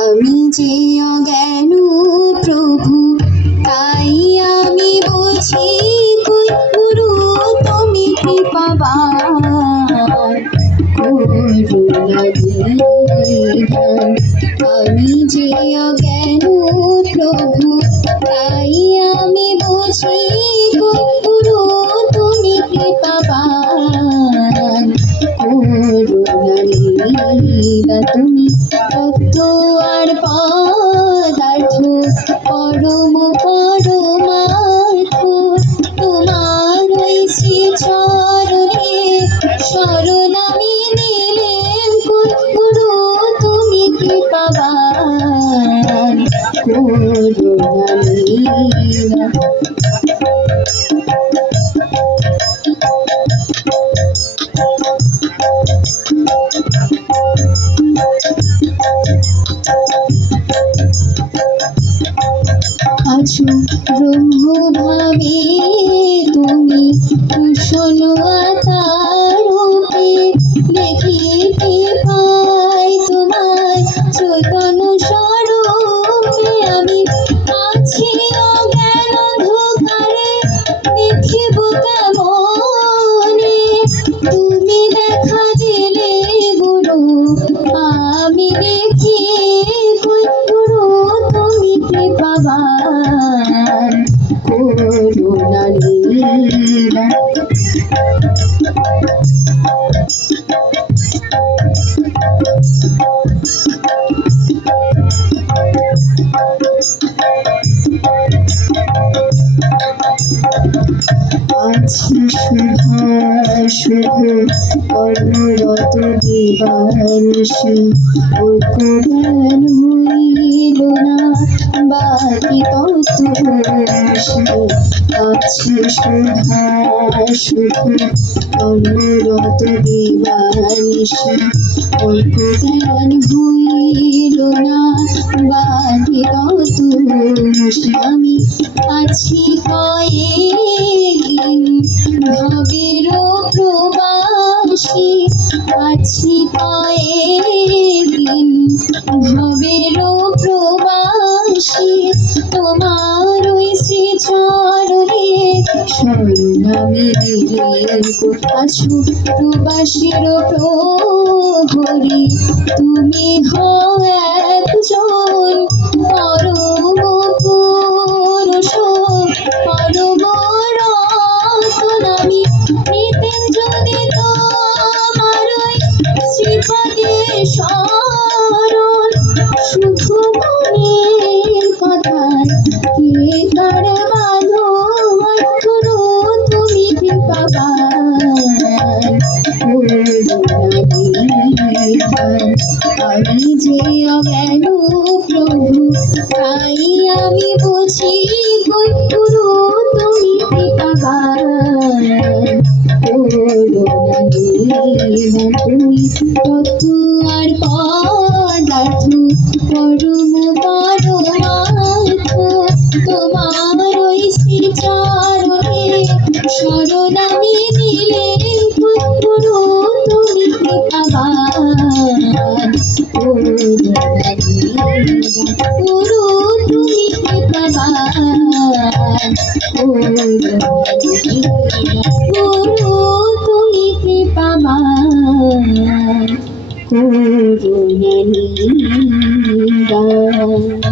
আমি যে অজ্ঞান প্রভু, তাই আমি বুঝি কই গুরু তুমি কৃপাবান করুণা নিধান। আমি যে অজ্ঞান প্রভু, তাই আমি বুঝি কই গুরু তুমি কৃপাবান করুণা নিধান। তুমি তত্ত্ব আর পদার্থ পরম পরমার্থ, তোমার ওই শ্রী চরণে শরণ আমি নিলেম গুরু তুমি কৃপাবান করুণা নিধান। আছো ব্রহ্মভাবে তুমি কুশল আকারূপে, দেখিতে পাই তোমায় চৈতন্য স্বরূপে। আমি আছি অজ্ঞান অন্ধকারে, দেখিব কেমনে তুমি দেখা দিলে গুরু, আমি দেখি গুরু তুমি কৃপাবান করুণা নিধান। আছি শুভা শুভ কর্মরত দিবানিশি, জ্ঞান হইল না বাকি তত্ত্বরাশি। আছি শুভা শুভ কর্মরত দিবানিশি, জ্ঞান হইল না বাকি তত্ত্বরাশি। আমি আছি কয়েকদিন ভবের প্রবাসী, আছি কয়েকদিন ভবের প্রবাসী, তোমার ওই শ্রী চরণে শরণ আমি নিলেম। আছো প্রবাসীর প্রহরী, তুমি হও একজন পরম পুরুষ পরম রতন। আমি নিতেম যদি তোমার ওই শ্রীপদে শরণ, শুধু মনের কথায় কে কার বাঁধন গুরু তুমি কৃপাবান করুণা নিধান। আমি যে অজ্ঞান প্রভু, তাই আমি বুঝি কই গুরু তুমি কৃপাবান করুণা নিধান। তুমি তত্ত্ব আর পদার্থ পরম পরমার্থ, তোমার ওই শ্রী চরণে শরণ আমি নিলেম গুরু তুমি কৃপাবান করুণা নিধান। গুরু তুমি কৃপাবান করুণা নিধান। গুরু তুমি কৃপাবান করুণা নিধান।